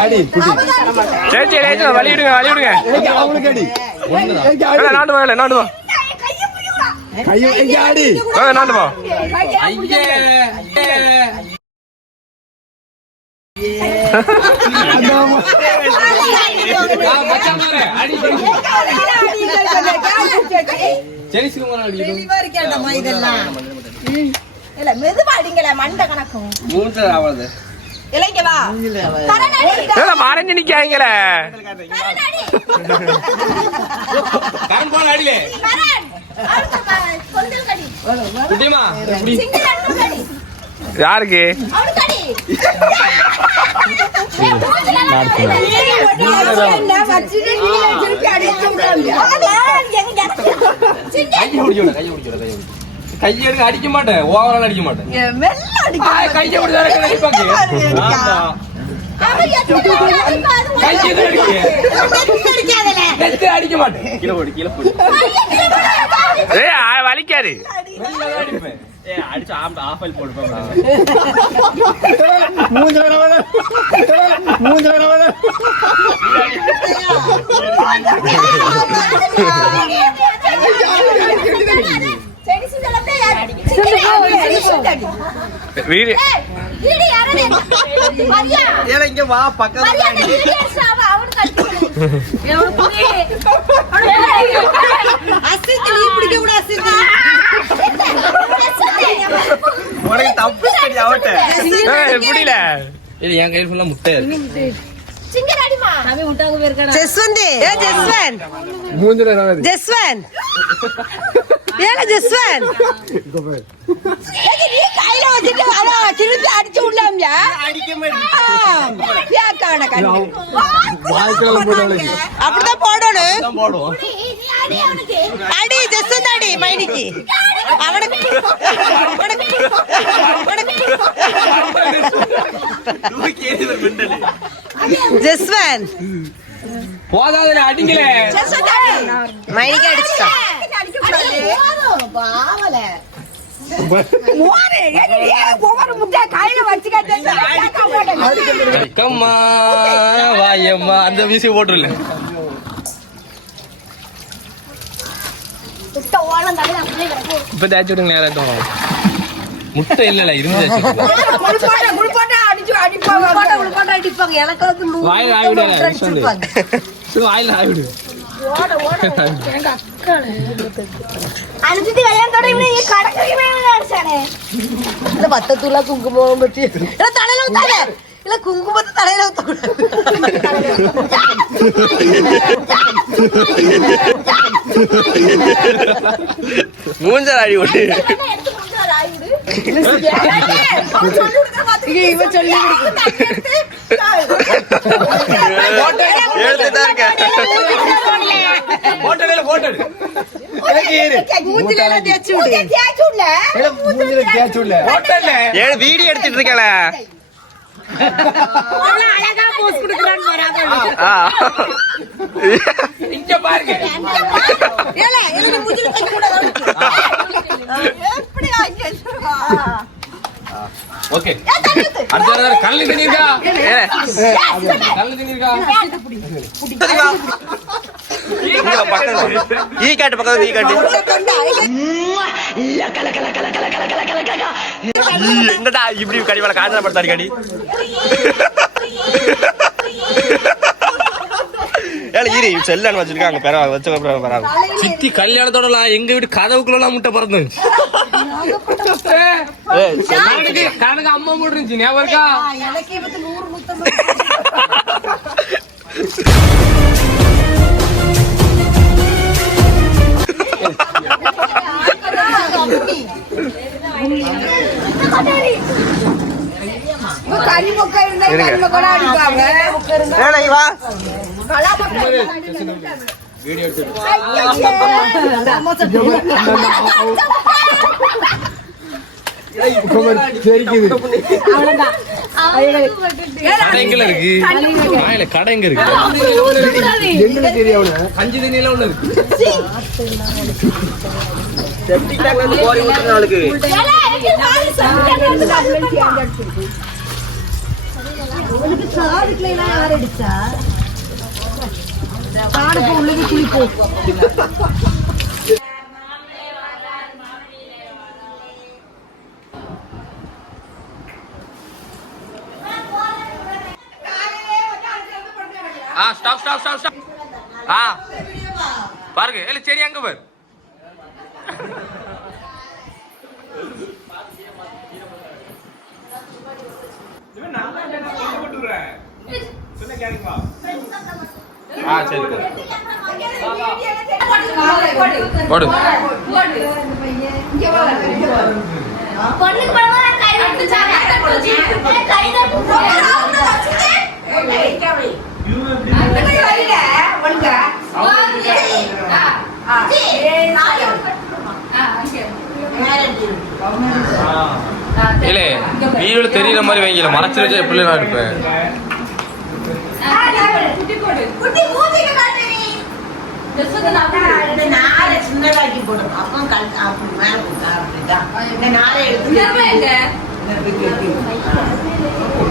அடி சரி ஏச்சு வழி விடுங்க வழி விடுங்க. அவங்களுக்கு அடி. நாட்டு வேலை நாட்டு வா கையும் எங்க அடி நாட்டு வா இல்ல மெதுவா அடிங்கல மண்ட கணக்கும். இலைங்க வா அடி. வேலை மறைஞ்சு நிக்காங்களே கரண் அடி. கரண். அடுத்த ப- கொண்டல் கடி. சிங்கிள் அடிக்கும் கடி. யாருக்கு? கையெடுக்க அடிக்க மாட்டேன் ஓவரால் அடிக்க மாட்டேன். கையை கை அடிப்பாங்க அடிக்க மாட்டேன். கீழே போடு கீழே போடு. வலிக்காது. அடிப்பேன். ஏ அடிச்சு ஆஃப் ஆஃப் ஆயில் போடுப்பேன் மூஞ்ச வர வீடு. ஏல இங்க வா பக்கத்துல. உனக்கு தப்பு அவட்ட ஏய், புரியல இது என் கையில் ஃபுல்லா முட்டை. ஜஸ்வந்த். ஏ ஜஸ்வந்த். மூஞ்ச வர வர ஜஸ்வந்த். ஏல ஜஸ்வந்த். வச்சுட்டு வா, திருப்பி அடிச்சு விடலாம்யா? ஏத்தாட கண்ணு. அப்படிதான் போடணும் அடி அவனுக்கு. அடி மைனிக்கு அவனுக்கு அவனுக்கு அவனுக்கு ஜஸ்வந்த் போதாதுல அடிக்கல. மைனிக்கு அடிச்சிட்டான் அடி, போதும், பாவல. மோரு, ஏடி, நீ ஒவ்வொரு முட்டையை கையில வச்சுக்கிட்டு கேட்க மாட்டேங்குது. கம்மா வாயம்மா அந்த வீசி போட்டுருல. இப்ப தேய்ச்சி விடுங்க யாராட்டும் முட்டை இல்லல இருந்து வாயில. வாயில இவனை இவனை பத்தத்தூளா குங்குமம் இல்ல தலையில ஊத்தாத. இல்ல குங்குமத்தை தலையில ஊத்தக்கூடாது. மூஞ்சல் அடி விடு என்ன எடுத்து வீடியோ எடுத்துட்டு இருக்கல அழகா போஸ் கொடுக்குறான்னு வராம இங்க பாருங்க ஏல ஏல நீ மூஞ்சில தேய்க்க கூடாது எப்படி ஆக்கி வச்சிருக்கா? ஓகே அடுத்த தடவை கல்லு தண்ணி இருக்கா ஏ, கல்லு தண்ணி இருக்கா ஈ காட்டு பக்கத்துல ஈ காட்டு என்னடா இப்படி கடி மேல காய்ச்சல் படுத்தாடி கடி ஏல ஈரி செல்லன்னு வச்சிருக்காங்க. பெற வச்ச சித்தி கல்யாணத்தோடலாம் எங்க வீட்டு கதவுக்குள்ள முட்டை பறந்து. கணக்கு அம்மா ஞாபகம் இருக்கா? கலா மொக்கை. தெரிக்குது கடை எங்க இருக்கு. வாயில கடை எங்க இருக்கு. கஞ்சி தண்ணியில ஒண்ணு இருக்கு. ஏலே, எனக்கு பாரு, சமைக்க எடுத்து காசு வச்சு. அவனுக்கு காதுக்குள்ள எல்லாம் யார் அடிச்சா காடுக்கு உள்ளது குளிப்போம் ஆ ஸ்டாப் ஸ்டாப் ஸ்டாப் ஸ்டாப் ஆ பாருங்க இல்ல சரி அங்க பாரு ஆ சரி போடு போடு. ரவுண்டா இல்ல தெரியற மாதிரி வைங்கல மறைச்சு வச்சா எப்படி நான் இருப்பேன் சின்னதாக்கி போடும் அப்போ அப்படி மேல அப்படிதான் நாளை எடுத்து